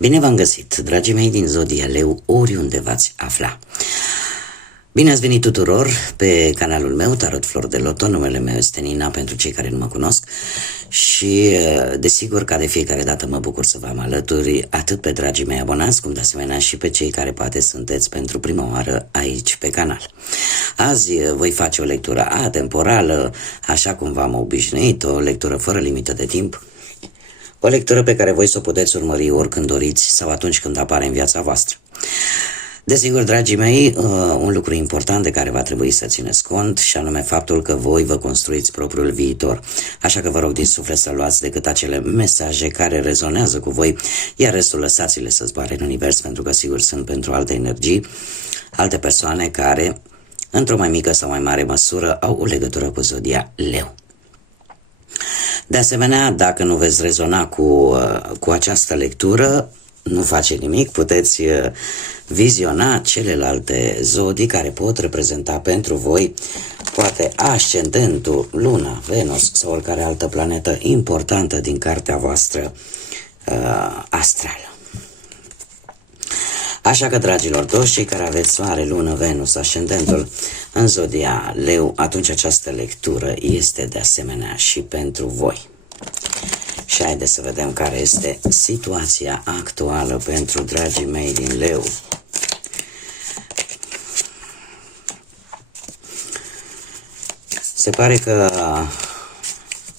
Bine v-am găsit, dragii mei din Zodia Leu, oriunde v-ați afla. Bine ați venit tuturor pe canalul meu, Tarot Flor de Loto. Numele meu este Nina, pentru cei care nu mă cunosc. Și desigur, ca de fiecare dată, mă bucur să vă am alături, atât pe dragii mei abonați, cum de asemenea și pe cei care poate sunteți pentru prima oară aici pe canal. Azi voi face o lectură atemporală, așa cum v-am obișnuit, o lectură fără limită de timp. O lectură pe care voi să o puteți urmări oricând doriți sau atunci când apare în viața voastră. Desigur, dragii mei, un lucru important de care va trebui să țineți cont, și anume faptul că voi vă construiți propriul viitor. Așa că vă rog din suflet să luați decât acele mesaje care rezonează cu voi, iar restul lăsați-le să zboare în univers, pentru că sigur sunt pentru alte energii, alte persoane care, într-o mai mică sau mai mare măsură, au o legătură cu Zodia Leu. De asemenea, dacă nu veți rezona cu această lectură, nu face nimic, puteți viziona celelalte zodii care pot reprezenta pentru voi poate ascendentul, Luna, Venus sau oricare altă planetă importantă din cartea voastră astrală. Așa că, dragilor, toți cei care aveți Soare, Lună, Venus, ascendentul în Zodia Leu, atunci această lectură este de asemenea și pentru voi. Și haideți să vedem care este situația actuală pentru dragii mei din Leu. Se pare că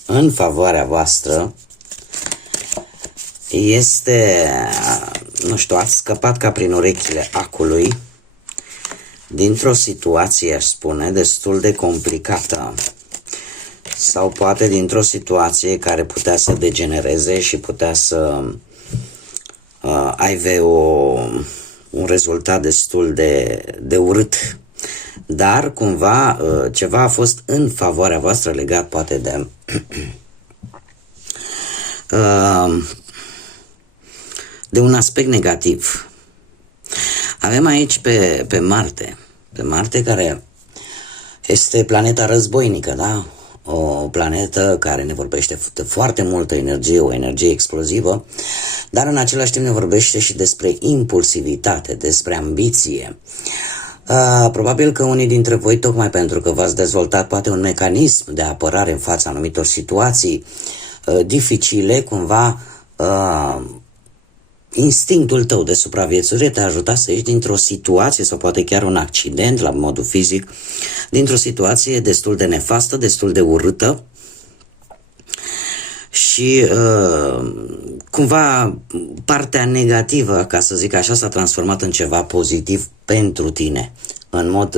în favoarea voastră este, nu știu, ați scăpat ca prin urechile acului dintr-o situație, aș spune, destul de complicată. Sau poate dintr-o situație care putea să degenereze și putea să aibă un rezultat destul de urât. Dar cumva ceva a fost în favoarea voastră legat poate de un aspect negativ. Avem aici pe Marte. Pe Marte, care este planeta războinică, da? O planetă care ne vorbește de foarte multă energie, o energie explozivă, dar în același timp ne vorbește și despre impulsivitate, despre ambiție. Probabil că unii dintre voi, tocmai pentru că v-ați dezvoltat poate un mecanism de apărare în fața anumitor situații dificile, cumva instinctul tău de supraviețuire te-a ajutat să ieși dintr-o situație sau poate chiar un accident la modul fizic, dintr-o situație destul de nefastă, destul de urâtă și cumva partea negativă, ca să zic așa, s-a transformat în ceva pozitiv pentru tine, în mod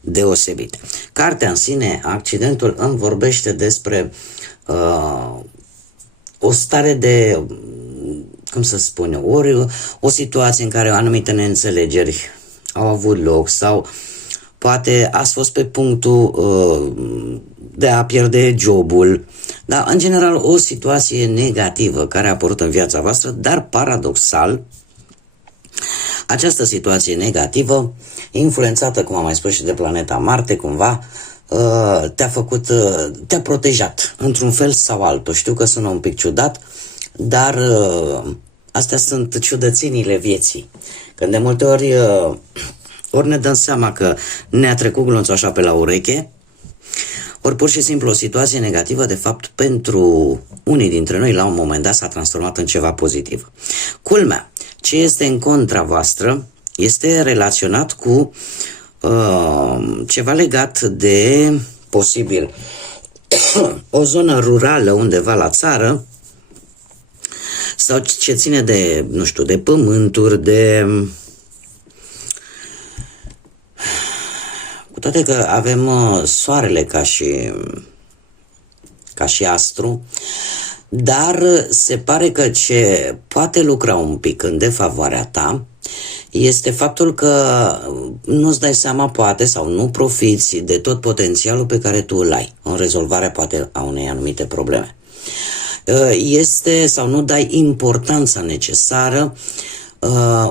deosebit. Cartea în sine, accidentul, îmi vorbește despre o stare de, cum să spun eu, ori o situație în care anumite neînțelegeri au avut loc sau poate ați fost pe punctul de a pierde jobul, dar în general o situație negativă care a apărut în viața voastră, dar paradoxal această situație negativă, influențată, cum am mai spus, și de planeta Marte, cumva te-a protejat într-un fel sau altul. Știu că sună un pic ciudat, dar astea sunt ciudățeniile vieții. Când de multe ori ori ne dăm seama că ne-a trecut glonțul așa pe la ureche, ori pur și simplu o situație negativă, de fapt, pentru unii dintre noi, la un moment dat, s-a transformat în ceva pozitiv. Culmea, ce este în contra voastră este relaționat cu ceva legat de, posibil, o zonă rurală undeva la țară sau ce ține de, nu știu, de pământuri, de... Cu toate că avem soarele ca și astru, dar se pare că ce poate lucra un pic în defavoarea ta este faptul că nu-ți dai seama, poate, sau nu profiți de tot potențialul pe care tu îl ai în rezolvarea, poate, a unei anumite probleme. Este, sau nu dai importanța necesară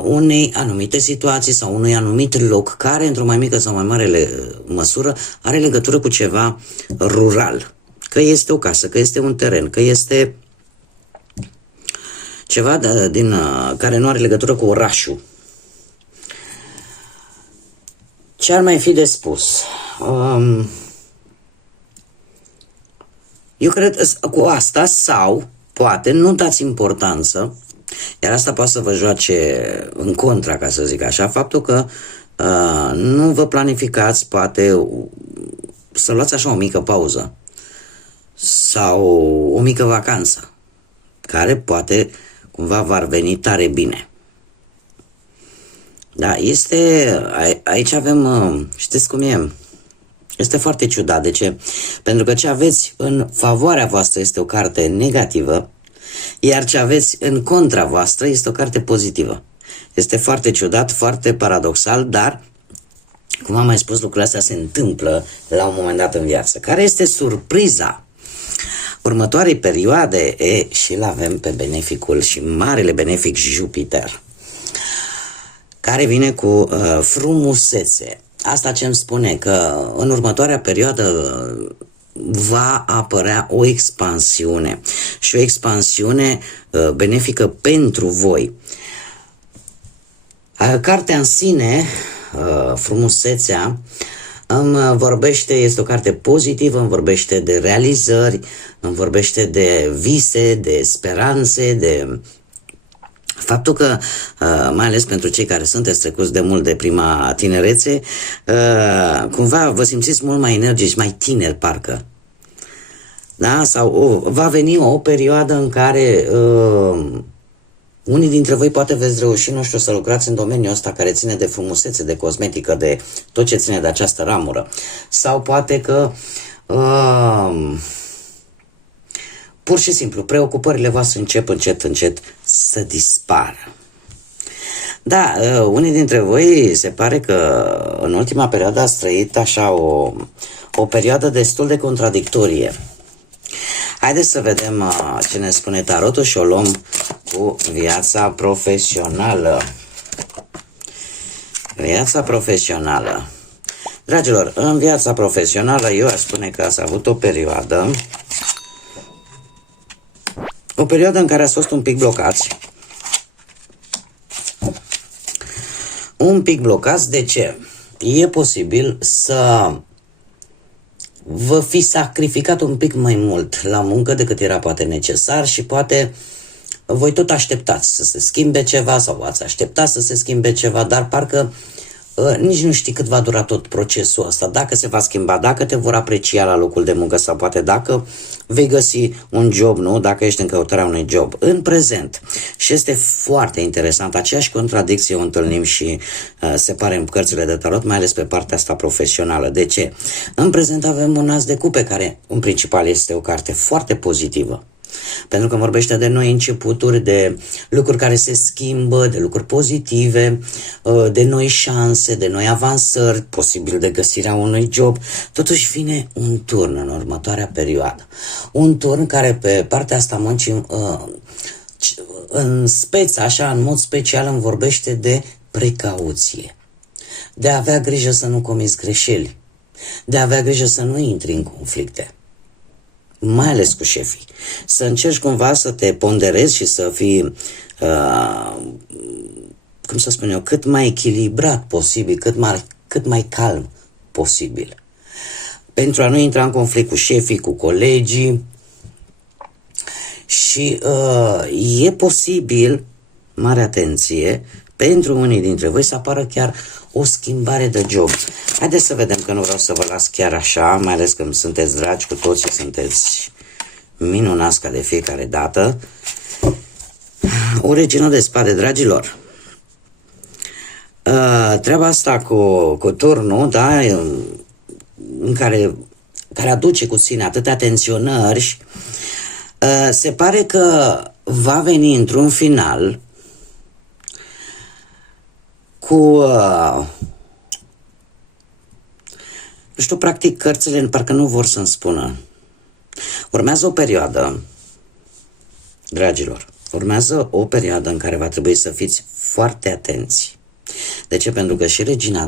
unei anumite situații sau unui anumit loc care, într-o mai mică sau mai mare măsură, are legătură cu ceva rural. Că este o casă, că este un teren, că este ceva care nu are legătură cu orașul. Ce ar mai fi de spus? Eu cred cu asta, sau poate nu dați importanță, iar asta poate să vă joace în contra, ca să zic așa, faptul că nu vă planificați poate să luați așa o mică pauză sau o mică vacanță, care poate cumva v-ar veni tare bine. Da, aici avem, știți cum e? Este foarte ciudat. De ce? Pentru că ce aveți în favoarea voastră este o carte negativă, iar ce aveți în contra voastră este o carte pozitivă. Este foarte ciudat, foarte paradoxal, dar, cum am mai spus, lucrurile astea se întâmplă la un moment dat în viață. Care este surpriza următoarei perioade? Și îl avem pe beneficul și marele benefic Jupiter, care vine cu frumusețe. Asta ce îmi spune? Că în următoarea perioadă va apărea o expansiune și o expansiune benefică pentru voi. Cartea în sine, frumusețea, îmi vorbește, este o carte pozitivă, îmi vorbește de realizări, îmi vorbește de vise, de speranțe, de faptul că, mai ales pentru cei care sunteți trecuți de mult de prima tinerețe, cumva vă simțiți mult mai energici, mai tineri parcă. Da? Sau va veni o perioadă în care unii dintre voi poate veți reuși, nu știu, să lucrați în domeniul ăsta care ține de frumusețe, de cosmetică, de tot ce ține de această ramură. Sau poate că pur și simplu preocupările voastre încep încet să dispară. Da, unii dintre voi se pare că în ultima perioadă ați trăit așa o perioadă destul de contradictorie. Haideți să vedem ce ne spune tarotul și o luăm cu viața profesională. Viața profesională. Dragilor, în viața profesională eu aș spune că ați avut o perioadă în care ați fost un pic blocați. Un pic blocați, de ce? E posibil să vă fi sacrificat un pic mai mult la muncă decât era poate necesar și poate voi tot așteptați să se schimbe ceva sau ați așteptat să se schimbe ceva, dar parcă nici nu știi cât va dura tot procesul ăsta, dacă se va schimba, dacă te vor aprecia la locul de muncă sau poate dacă vei găsi un job, nu? Dacă ești în căutarea unui job. În prezent, și este foarte interesant, aceeași contradicție o întâlnim și se pare în cărțile de tarot, mai ales pe partea asta profesională. De ce? În prezent avem un as de cupe, care în principal este o carte foarte pozitivă. Pentru că vorbește de noi începuturi, de lucruri care se schimbă, de lucruri pozitive, de noi șanse, de noi avansări, posibil de găsirea unui job. Totuși vine un turn în următoarea perioadă. Un turn care pe partea asta muncii, în speță, așa, în mod special, îmi vorbește de precauție. De a avea grijă să nu comiți greșeli. De a avea grijă să nu intri în conflicte. Mai ales cu șefii. Să încerci cumva să te ponderezi și să fii, cum să spun eu, cât mai echilibrat posibil, cât mai calm posibil. Pentru a nu intra în conflict cu șefii, cu colegii. Și e posibil, mare atenție, pentru unii dintre voi să apară chiar o schimbare de job. Haideți să vedem, că nu vreau să vă las chiar așa, mai ales că sunteți dragi cu toții, sunteți minunați ca de fiecare dată. O regină de spade, dragilor. Treaba asta cu turnul, da, în care aduce cu sine atâtea tensionări, se pare că va veni într-un final cu, nu știu, practic cărțile parcă nu vor să-mi spună. Urmează o perioadă, dragilor, urmează o perioadă în care va trebui să fiți foarte atenți. De ce? Pentru că și regina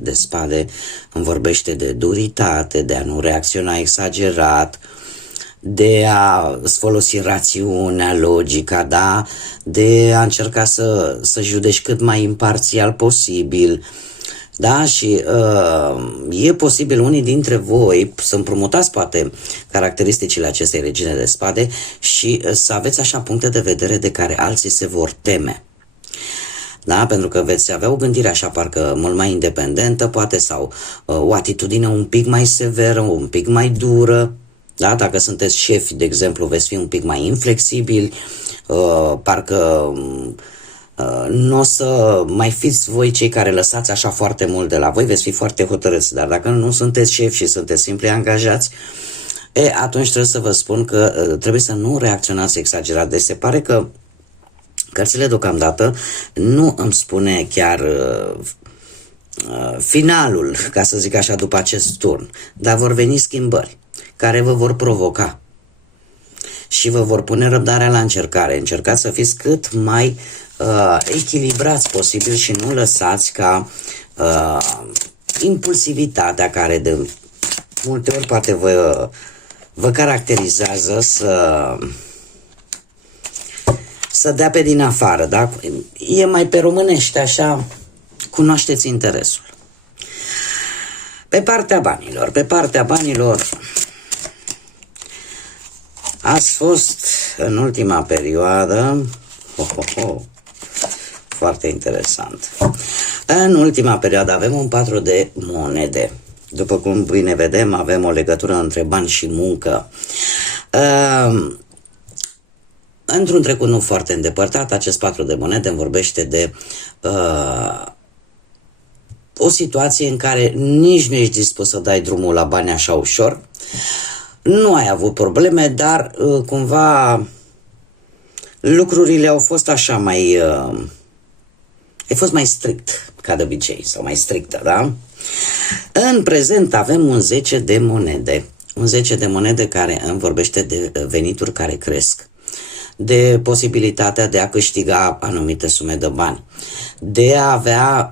de spade îmi vorbește de duritate, de a nu reacționa exagerat, de a folosi rațiunea, logica, da? De a încerca să judeci cât mai imparțial posibil. Da, și e posibil unii dintre voi să împrumutați poate caracteristicile acestei regine de spade și să aveți așa puncte de vedere de care alții se vor teme. Da, pentru că veți avea o gândire așa parcă mult mai independentă, poate, sau o atitudine un pic mai severă, un pic mai dură. Da, dacă sunteți șefi, de exemplu, veți fi un pic mai inflexibili, parcă nu o să mai fiți voi cei care lăsați așa foarte mult de la voi, veți fi foarte hotărâți, dar dacă nu sunteți șefi și sunteți simpli angajați, atunci trebuie să vă spun că trebuie să nu reacționați exagerat. Deci se pare că cărțile deocamdată nu îmi spune chiar finalul, ca să zic așa, după acest turn, dar vor veni schimbări care vă vor provoca și vă vor pune răbdarea la încercare. Încercați să fiți cât mai echilibrați posibil și nu lăsați ca impulsivitatea care de multe ori poate vă caracterizează să dea pe din afară, da? E mai pe românește așa, cunoașteți interesul. Pe partea banilor, ați fost în ultima perioadă, foarte interesant. În ultima perioadă avem un 4 de monede. După cum bine vedem, avem o legătură între bani și muncă. Într-un trecut nu foarte îndepărtat, acest 4 de monede îmi vorbește de o situație în care nici nu ești dispus să dai drumul la bani așa ușor. Nu ai avut probleme, dar cumva lucrurile au fost așa mai... ai fost mai strict, ca de obicei, sau mai strictă, da? În prezent avem un 10 de monede. Un 10 de monede care îmi vorbește de venituri care cresc, de posibilitatea de a câștiga anumite sume de bani, de a avea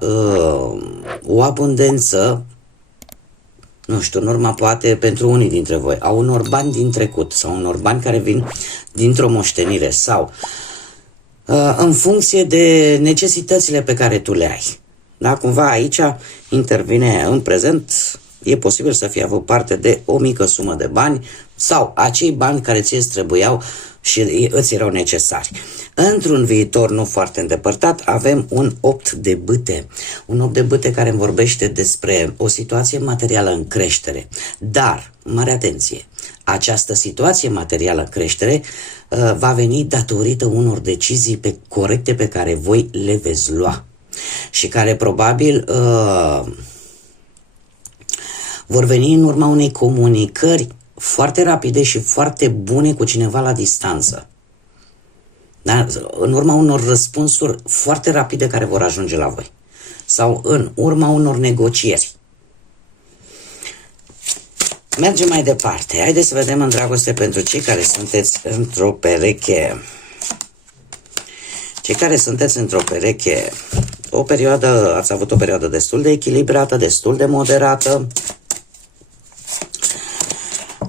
o abundență, nu știu, în urma poate pentru unii dintre voi, a unor bani din trecut sau unor bani care vin dintr-o moștenire sau în funcție de necesitățile pe care tu le ai. Da? Cumva aici intervine în prezent, e posibil să fie avut parte de o mică sumă de bani sau acei bani care ți trebuiau și îți erau necesari. Într-un viitor nu foarte îndepărtat avem un 8 de bâte. Un 8 de bâte care îmi vorbește despre o situație materială în creștere. Dar, mare atenție, această situație materială în creștere va veni datorită unor decizii corecte pe care voi le veți lua și care probabil vor veni în urma unei comunicări foarte rapide și foarte bune cu cineva la distanță. Da? În urma unor răspunsuri foarte rapide care vor ajunge la voi. Sau în urma unor negocieri. Mergem mai departe. Haideți să vedem în dragoste pentru cei care sunteți într-o pereche. Cei care sunteți într-o pereche, ați avut o perioadă destul de echilibrată, destul de moderată.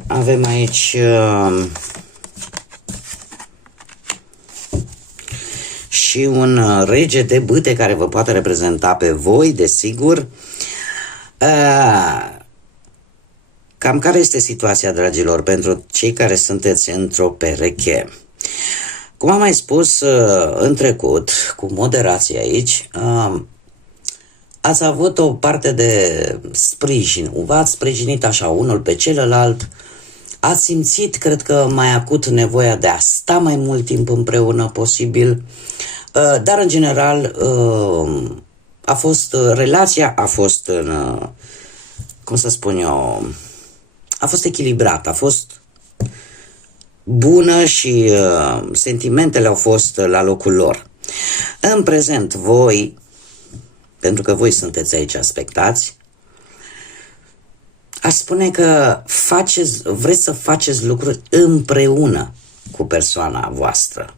Avem aici și un rege de bâte care vă poate reprezenta pe voi, desigur. Cam care este situația, dragilor, pentru cei care sunteți într-o pereche? Cum am mai spus în trecut, cu moderație aici, ați avut o parte de sprijin, v-ați sprijinit așa unul pe celălalt, ați simțit, cred că, mai acut nevoia de a sta mai mult timp împreună posibil, dar în general relația a fost, cum să spun eu, a fost echilibrată, a fost bună și sentimentele au fost la locul lor. În prezent, voi, pentru că voi sunteți aici aspectați, aș spune că vreți să faceți lucruri împreună cu persoana voastră.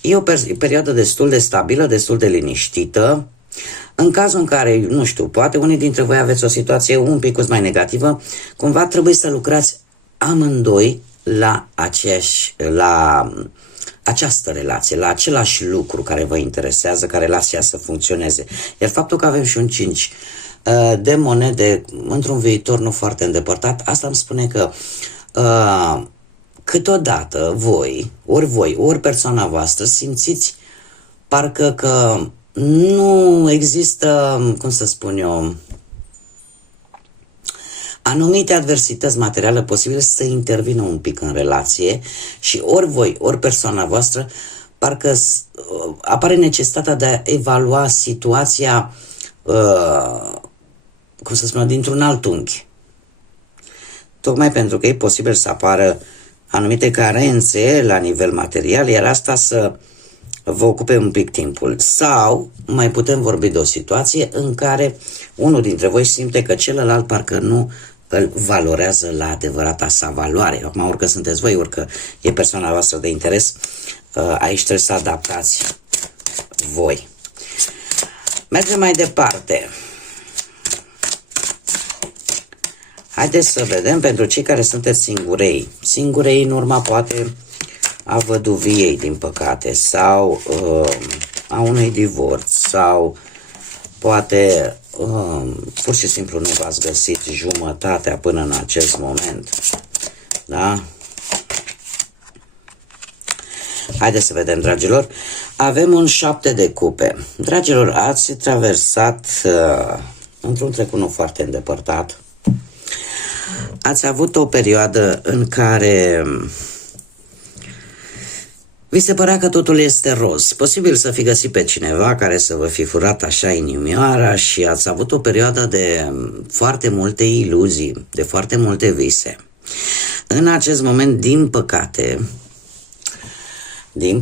E o perioadă destul de stabilă, destul de liniștită. În cazul în care, nu știu, poate unii dintre voi aveți o situație un pic mai negativă, cumva trebuie să lucrați amândoi la această relație, la același lucru care vă interesează, ca relația să funcționeze. Iar faptul că avem și un 5 de monede într-un viitor nu foarte îndepărtat, asta îmi spune că câteodată voi, ori persoana voastră, simțiți parcă că nu există, cum să spun eu, anumite adversități materiale posibile să intervină un pic în relație și ori voi, ori persoana voastră, parcă apare necesitatea de a evalua situația, cum să spun, dintr-un alt unghi. Tocmai pentru că e posibil să apară anumite carențe la nivel material, iar asta să vă ocupe un pic timpul. Sau mai putem vorbi de o situație în care unul dintre voi simte că celălalt parcă nu îl valorează la adevărata sa valoare. Acum, orică sunteți voi, orică e persoana voastră de interes, aici trebuie să adaptați voi. Mergem mai departe. Haideți să vedem pentru cei care sunteți singurei. Singurei în urma poate a văduviei, din păcate, sau a unui divorț, sau poate pur și simplu nu v-ați găsit jumătatea până în acest moment. Da? Haideți să vedem, dragilor. Avem un 7 de cupe. Dragilor, ați traversat într-un trecut nu foarte îndepărtat. Ați avut o perioadă în care vi se părea că totul este roz. Posibil să fi găsit pe cineva care să vă fi furat așa inimioara și ați avut o perioadă de foarte multe iluzii, de foarte multe vise. În acest moment, din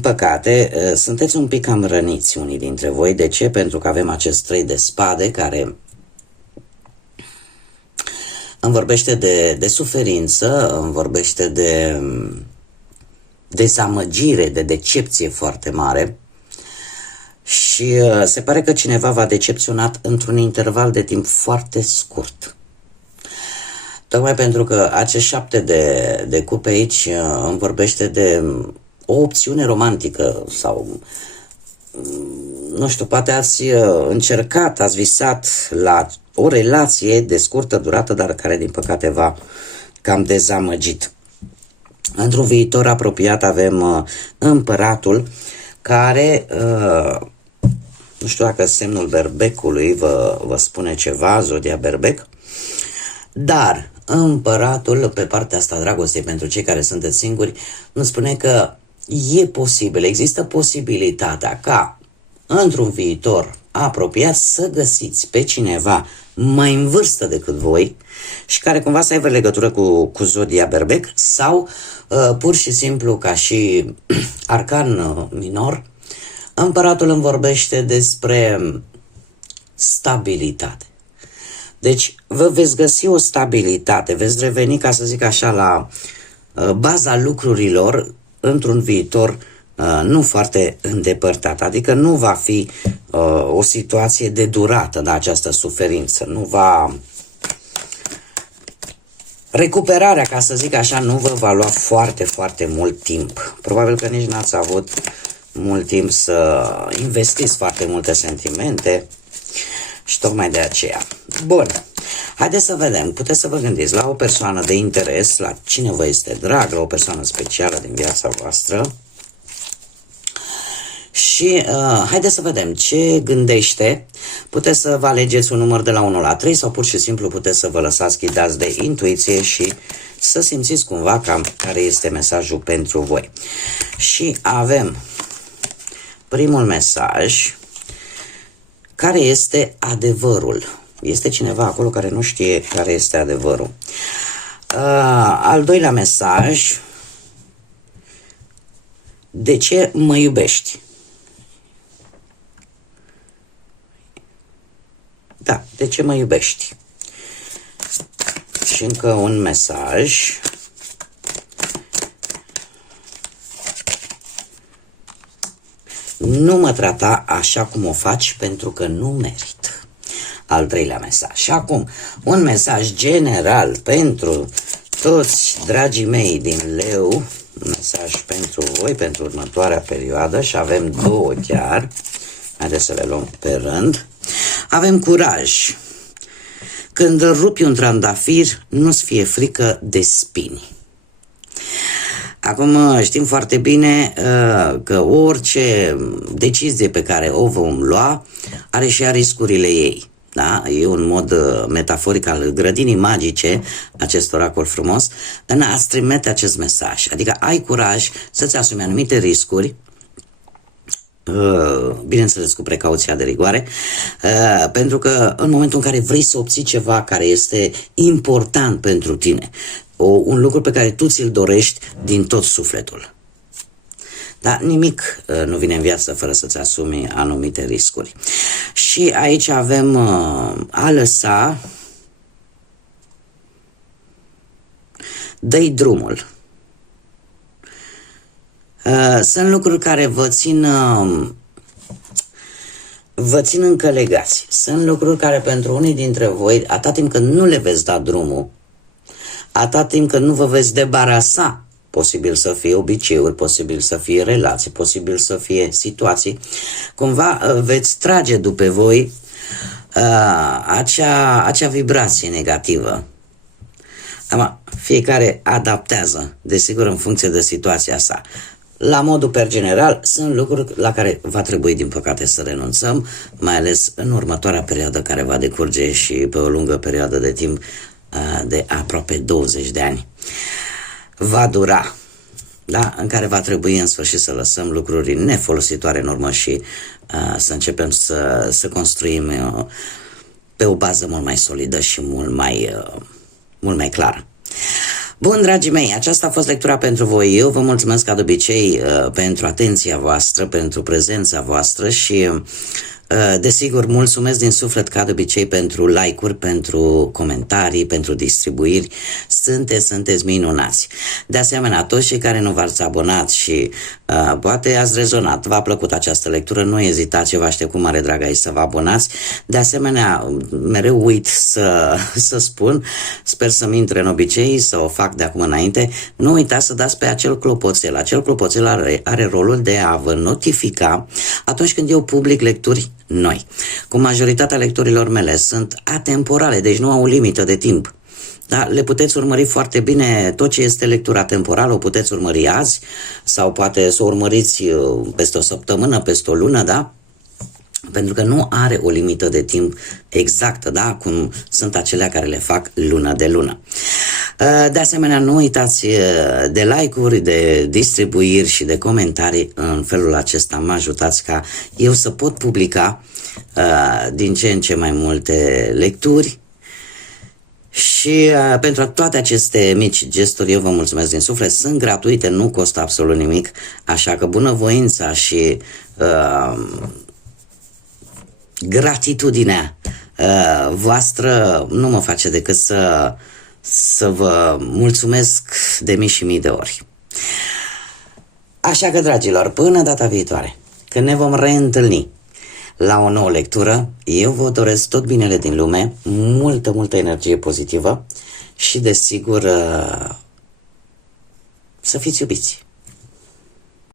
păcate, sunteți un pic cam răniți unii dintre voi. De ce? Pentru că avem acest 3 de spade care îmi vorbește de suferință, îmi vorbește de dezamăgire, de decepție foarte mare și se pare că cineva v-a decepționat într-un interval de timp foarte scurt. Tocmai pentru că acest 7 de cupe aici îmi vorbește de o opțiune romantică sau, nu știu, poate ați încercat, ați visat la o relație de scurtă durată, dar care din păcate v-a cam dezamăgit. Într-un viitor apropiat avem împăratul care, nu știu dacă semnul berbecului vă spune ceva, zodia berbec, dar împăratul, pe partea asta dragostei pentru cei care sunteți singuri, îmi spune că e posibil, există posibilitatea ca într-un viitor apropiat să găsiți pe cineva mai în vârstă decât voi și care cumva să aibă legătură cu zodia berbec sau pur și simplu ca și arcan minor, împăratul îmi vorbește despre stabilitate. Deci vă veți găsi o stabilitate, veți reveni, ca să zic așa, la baza lucrurilor într-un viitor nu foarte îndepărtat, adică nu va fi o situație de durată, da, această suferință, nu va... Recuperarea, ca să zic așa, nu vă va lua foarte, foarte mult timp. Probabil că nici n-ați avut mult timp să investiți foarte multe sentimente și tocmai de aceea. Bun, haideți să vedem, puteți să vă gândiți la o persoană de interes, la cine vă este drag, la o persoană specială din viața voastră. Și haideți să vedem ce gândește. Puteți să vă alegeți un număr de la 1 la 3 sau pur și simplu puteți să vă lăsați ghidați de intuiție și să simțiți cumva cam care este mesajul pentru voi. Și avem primul mesaj, care este adevărul. Este cineva acolo care nu știe care este adevărul. Al doilea mesaj, de ce mă iubești? Da, de ce mă iubești? Și încă un mesaj. Nu mă trata așa cum o faci pentru că nu merit. Al treilea mesaj. Și acum, un mesaj general pentru toți dragii mei din Leu, un mesaj pentru voi, pentru următoarea perioadă și avem două chiar. Haideți să le luăm pe rând. Avem curaj. Când rupi un trandafir, nu-ți fie frică de spini. Acum știm foarte bine că orice decizie pe care o vom lua are și ea riscurile ei. Da? E un mod metaforic al grădinii magice, acest oracol frumos, în a-ți trimite acest mesaj. Adică ai curaj să-ți asumi anumite riscuri, bineînțeles cu precauția de rigoare, pentru că în momentul în care vrei să obții ceva care este important pentru tine, un lucru pe care tu ți-l dorești din tot sufletul. Dar nimic nu vine în viață fără să-ți asumi anumite riscuri. Și aici avem a lăsa, dă-i drumul. Sunt lucruri care vă țin încă legați. Sunt lucruri care pentru unii dintre voi, atât timp când nu le veți da drumul, atât timp când nu vă veți debarasa, posibil să fie obiceiuri, posibil să fie relații, posibil să fie situații, cumva veți trage după voi acea vibrație negativă. Acum, fiecare adaptează, desigur, în funcție de situația sa. La modul per general, sunt lucruri la care va trebui, din păcate, să renunțăm, mai ales în următoarea perioadă care va decurge și pe o lungă perioadă de timp de aproape 20 de ani. Va dura, da? În care va trebui în sfârșit să lăsăm lucruri nefolositoare în urmă și să începem să construim pe o bază mult mai solidă și mult mai clară. Bun, dragii mei, aceasta a fost lectura pentru voi. Eu vă mulțumesc ca de obicei pentru atenția voastră, pentru prezența voastră și desigur mulțumesc din suflet ca de obicei pentru like-uri, pentru comentarii, pentru distribuiri. Sunteți minunați. De asemenea, toți cei care nu v-ați abonat și poate ați rezonat, v-a plăcut această lectură, nu ezitați, eu vă aștept cu mare drag aici să vă abonați. De asemenea, mereu uit să spun, sper să-mi intre în obicei, să o fac de acum înainte, nu uitați să dați pe acel clopoțel. Acel clopoțel are rolul de a vă notifica atunci când eu public lecturi noi. Cu majoritatea lecturilor mele sunt atemporale, deci nu au o limită de timp. Da? Le puteți urmări foarte bine, tot ce este lectura temporală o puteți urmări azi sau poate să o urmăriți peste o săptămână, peste o lună, da? Pentru că nu are o limită de timp exactă, da? Cum sunt acelea care le fac lună de lună. De asemenea, nu uitați de like-uri, de distribuiri și de comentarii. În felul acesta mă ajutați ca eu să pot publica din ce în ce mai multe lecturi. Și pentru toate aceste mici gesturi eu vă mulțumesc din suflet. Sunt gratuite, nu costă absolut nimic, așa că bunăvoința și gratitudinea voastră nu mă face decât să vă mulțumesc de mii și mii de ori. Așa că, dragilor, până data viitoare, când ne vom reîntâlni la o nouă lectură, eu vă doresc tot binele din lume, multă energie pozitivă și, desigur, să fiți iubiți.